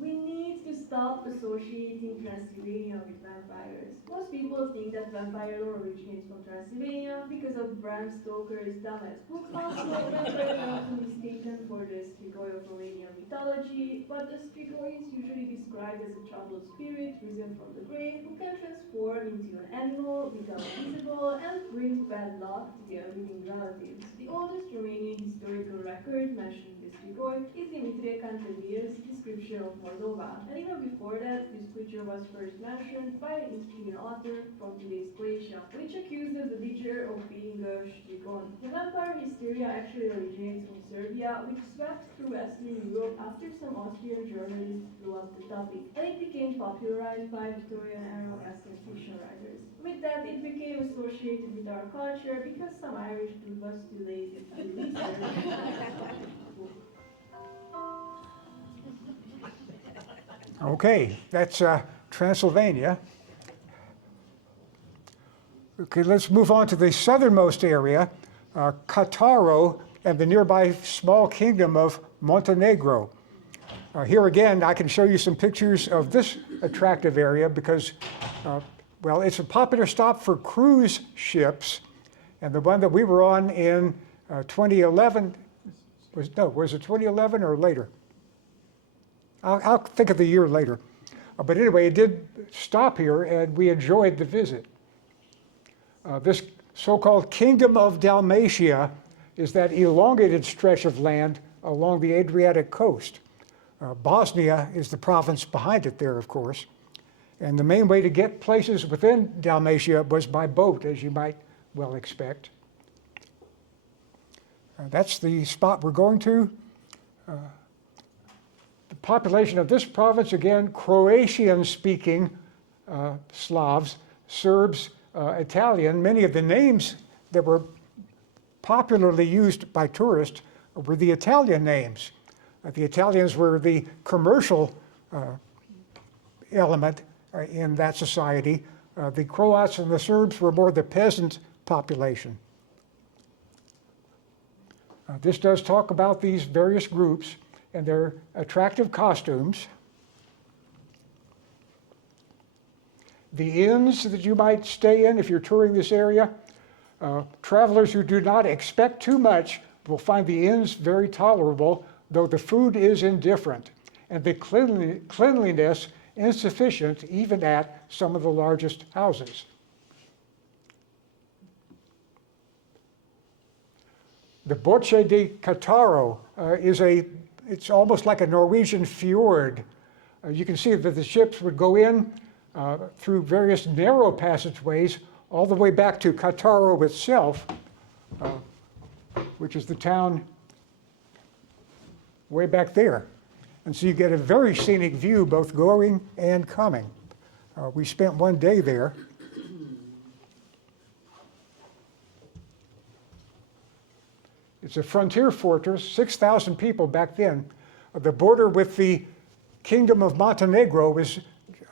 We need to stop the associating Transylvania with vampires. Most people think that vampire lore originates from Transylvania because of Bram Stoker's Dahmer's book. Also, vampires are often mistaken for the Strigoi of Romanian mythology, but the Strigoi is usually described as a troubled spirit risen from the grave who can transform into an animal, become invisible, and bring bad luck to their living relatives. The oldest Romanian historical record mentioning the Strigoi is Dimitrie Cantevir's description of Moldova, and even before that, this creature was first mentioned by an Istrian author from today's Croatia, which accused the villager of being a Strigon. The vampire hysteria actually originates from Serbia, which swept through Western Europe after some Austrian journalists blew up the topic, and it became popularized by Victorian-era Western fiction writers. With that, it became associated with our culture because some Irish dude was too lazy to do research. Okay, that's Transylvania. Okay, let's move on to the southernmost area, Kataro and the nearby small kingdom of Montenegro. Here again, I can show you some pictures of this attractive area because, well, it's a popular stop for cruise ships, and the one that we were on in 2011, was it 2011 or later? I'll think of the year later. But anyway, it did stop here, and we enjoyed the visit. This so-called Kingdom of Dalmatia is that elongated stretch of land along the Adriatic coast. Bosnia is the province behind it there, of course. And the main way to get places within Dalmatia was by boat, as you might well expect. That's the spot we're going to. The population of this province, again, Croatian-speaking Slavs, Serbs, Italian. Many of the names that were popularly used by tourists were the Italian names. The Italians were the commercial element in that society. The Croats and the Serbs were more the peasant population. This does talk about these various groups and their attractive costumes. The inns that you might stay in if you're touring this area, travelers who do not expect too much will find the inns very tolerable, though the food is indifferent, and the cleanliness insufficient even at some of the largest houses. The Boche di Cataro it's almost like a Norwegian fjord. You can see that the ships would go in through various narrow passageways all the way back to Cataro itself, which is the town way back there. And so you get a very scenic view both going and coming. We spent one day there. It's a frontier fortress, 6,000 people back then. The border with the Kingdom of Montenegro was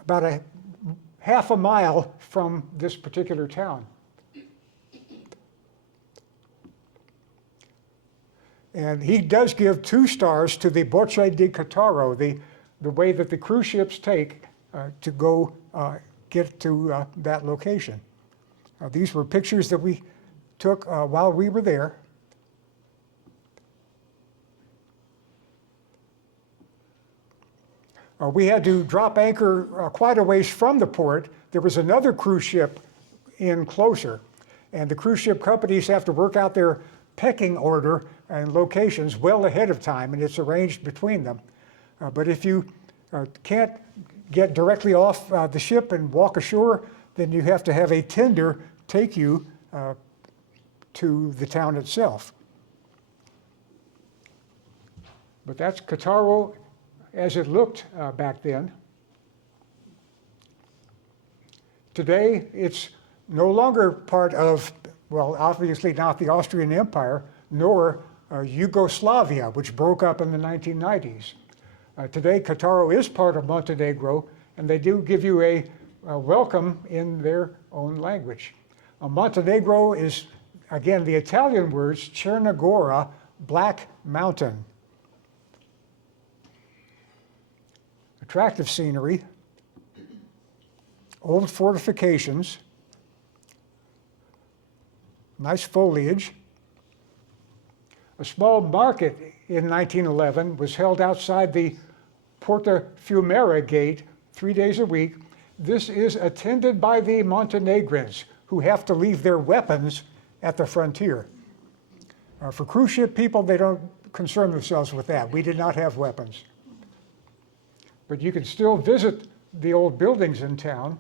about a half a mile from this particular town. And he does give 2 stars to the Boche di Cataro, the way that the cruise ships take to go get to that location. These were pictures that we took while we were there. We had to drop anchor quite a ways from the port. There was another cruise ship in closer, and the cruise ship companies have to work out their pecking order and locations well ahead of time, and it's arranged between them. But if you can't get directly off the ship and walk ashore, then you have to have a tender take you to the town itself. But that's Cataro as it looked back then. Today, it's no longer part of, well, obviously not the Austrian Empire, nor Yugoslavia, which broke up in the 1990s. Today, Cataro is part of Montenegro, and they do give you a welcome in their own language. Montenegro is, again, the Italian words, Cerna Gora, Black Mountain. Attractive scenery. old fortifications, nice foliage. A small market in 1911 was held outside the Porta Fiumara gate 3 days a week. This is attended by the Montenegrins, who have to leave their weapons at the frontier. For cruise ship people, they don't concern themselves with that. We did not have weapons. But you can still visit the old buildings in town.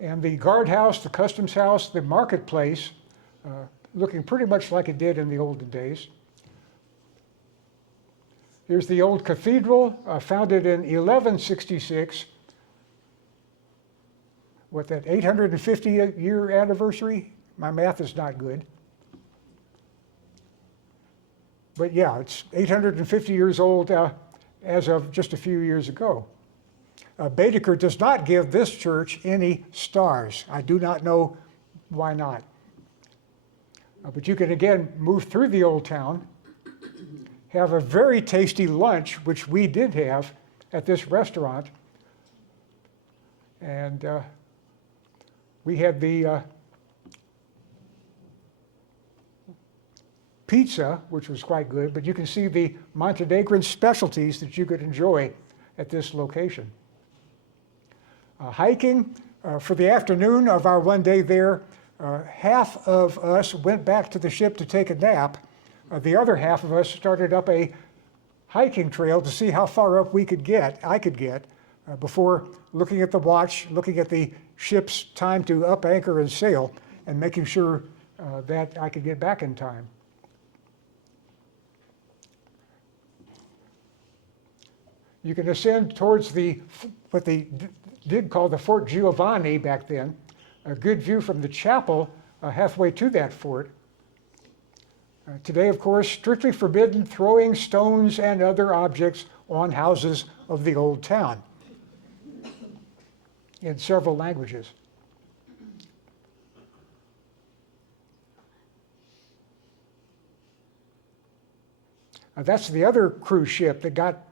And the guardhouse, the customs house, the marketplace, looking pretty much like it did in the olden days. Here's the old cathedral, founded in 1166. What, that 850-year anniversary? My math is not good. But yeah, it's 850 years old as of just a few years ago. Baedeker does not give this church any stars. I do not know why not. But you can again move through the old town, have a very tasty lunch, which we did have at this restaurant. And we had the pizza, which was quite good, but you can see the Montenegrin specialties that you could enjoy at this location. Hiking, for the afternoon of our one day there, half of us went back to the ship to take a nap. The other half of us started up a hiking trail to see how far up I could get, before looking at the watch, looking at the ship's time to up anchor and sail, and making sure that I could get back in time. You can ascend towards what they did call the Fort Giovanni back then, a good view from the chapel halfway to that fort. Today, of course, strictly forbidden throwing stones and other objects on houses of the old town in several languages. That's the other cruise ship that got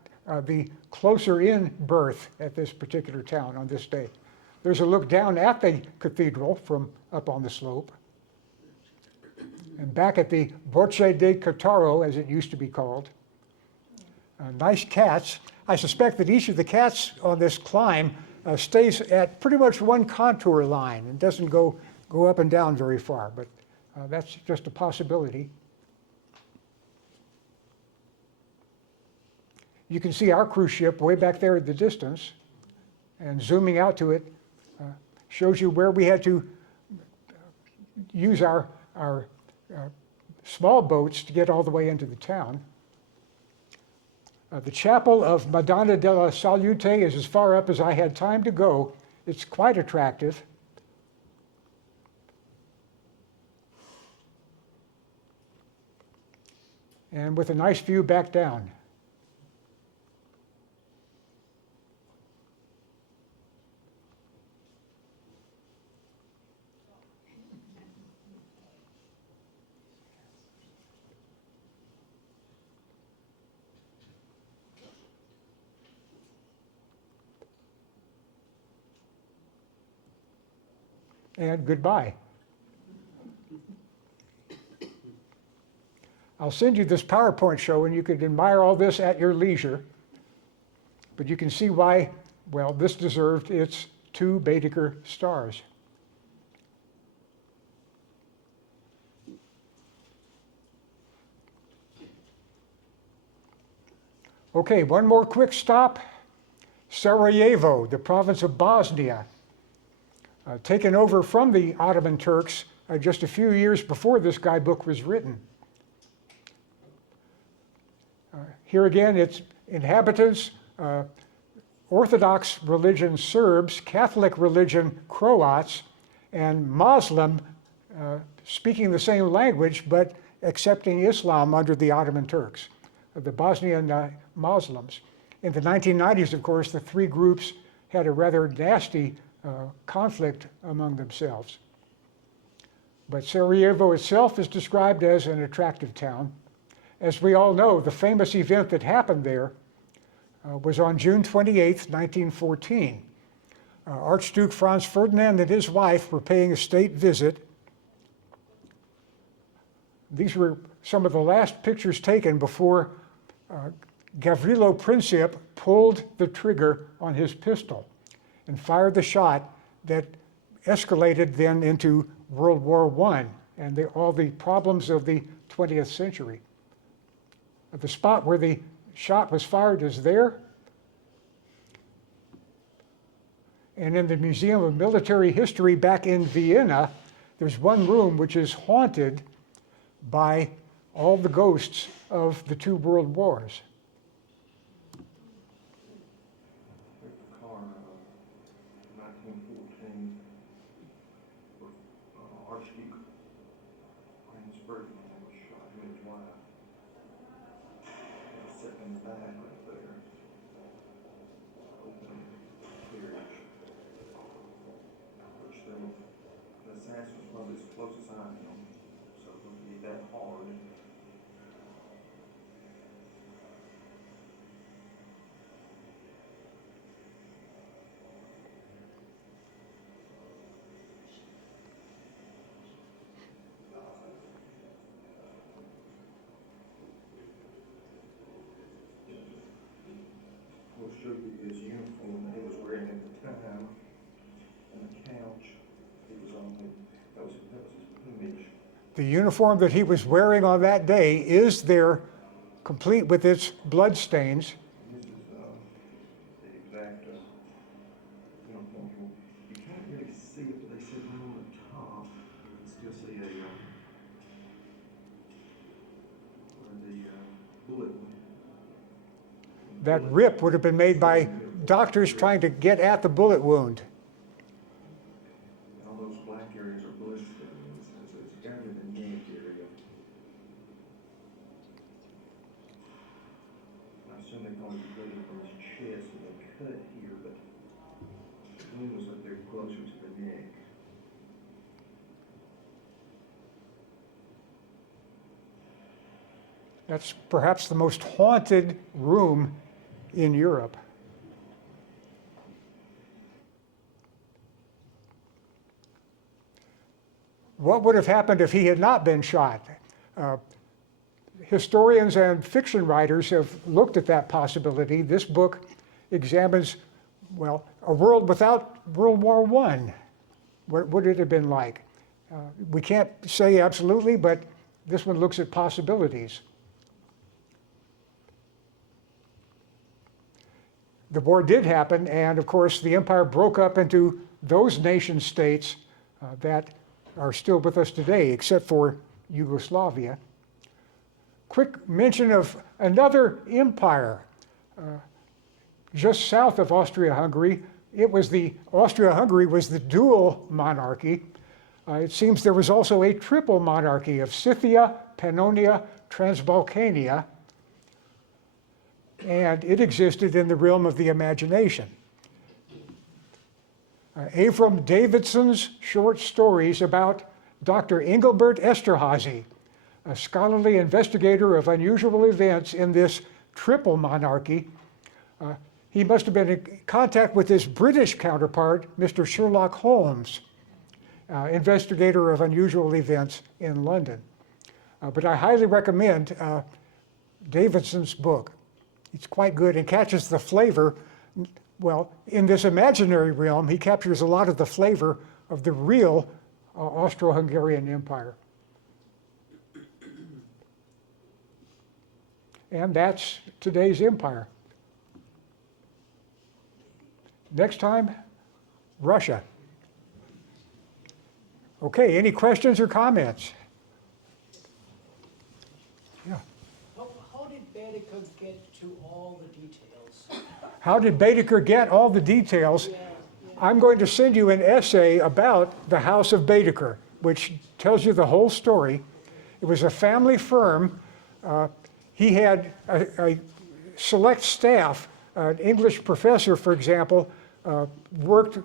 the closer in berth at this particular town on this day. There's a look down at the cathedral from up on the slope. And back at the Voce de Cataro, as it used to be called. Nice cats. I suspect that each of the cats on this climb stays at pretty much one contour line and doesn't go up and down very far, but that's just a possibility. You can see our cruise ship way back there at the distance, and zooming out to it shows you where we had to use our small boats to get all the way into the town. The chapel of Madonna della Salute is as far up as I had time to go. It's quite attractive. And with a nice view back down. And goodbye. I'll send you this PowerPoint show and you can admire all this at your leisure. But you can see why, well, this deserved its 2 Baedeker stars. Okay, one more quick stop. Sarajevo, the province of Bosnia. Taken over from the Ottoman Turks just a few years before this guidebook was written. Here again, its inhabitants, Orthodox religion Serbs, Catholic religion Croats, and Muslim speaking the same language but accepting Islam under the Ottoman Turks, the Bosnian Muslims. In the 1990s, of course, the 3 groups had a rather nasty conflict among themselves. But Sarajevo itself is described as an attractive town. As we all know, the famous event that happened there was on June 28th, 1914. Archduke Franz Ferdinand and his wife were paying a state visit. These were some of the last pictures taken before Gavrilo Princip pulled the trigger on his pistol and fired the shot that escalated then into World War I and all the problems of the 20th century. The spot where the shot was fired is there. And in the Museum of Military History back in Vienna, there's one room which is haunted by all the ghosts of the two world wars. Archduke Franz Ferdinand was shot, him and his wife. He was sitting in the back right there. Open carriage. Which the assassin was probably as close as I am. So it would be that hard. We'll show you his uniform that he was wearing at the time, and the couch he was on. That was his image. The uniform that he was wearing on that day is there, complete with its blood stains. This is the exact uniform. You can't really see it, but they said right on the top. You can still see where the bullet. That rip would have been made by doctors trying to get at the bullet wound. All those black areas are blood stains, so it's got to be the neck area. I assume they probably bleeding from his chest and they cut here, but the wound was up there closer to the neck. That's perhaps the most haunted room in Europe. What would have happened if he had not been shot? Historians and fiction writers have looked at that possibility. This book examines, well, a world without World War I. What would it have been like? We can't say absolutely, but this one looks at possibilities. The war did happen, and of course the empire broke up into those nation states that are still with us today, except for Yugoslavia. Quick mention of another empire just south of Austria-Hungary. Austria-Hungary was the dual monarchy. It seems there was also a triple monarchy of Scythia, Pannonia, Transbalkania, and it existed in the realm of the imagination. Avram Davidson's short stories about Dr. Engelbert Esterhazy, a scholarly investigator of unusual events in this triple monarchy. He must have been in contact with his British counterpart, Mr. Sherlock Holmes, investigator of unusual events in London. But I highly recommend Davidson's book. It's quite good and catches the flavor. Well, in this imaginary realm, he captures a lot of the flavor of the real Austro-Hungarian Empire. And that's today's empire. Next time, Russia. Okay, any questions or comments? Yeah. How did Baedeker get to all the details? How did Baedeker get all the details? I'm going to send you an essay about the House of Baedeker, which tells you the whole story. It was a family firm. He had a select staff. An English professor, for example, worked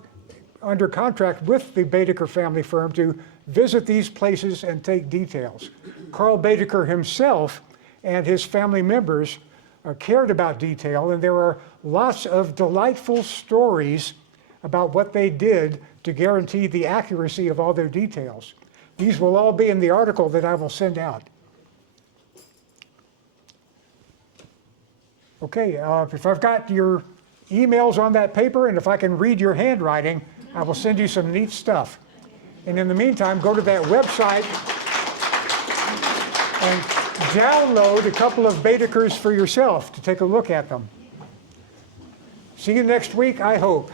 under contract with the Baedeker family firm to visit these places and take details. Carl Baedeker himself and his family members cared about detail, and there are lots of delightful stories about what they did to guarantee the accuracy of all their details. These will all be in the article that I will send out. Okay, if I've got your emails on that paper and if I can read your handwriting, I will send you some neat stuff. And in the meantime, go to that website and download a couple of Baedekers for yourself to take a look at them. See you next week, I hope.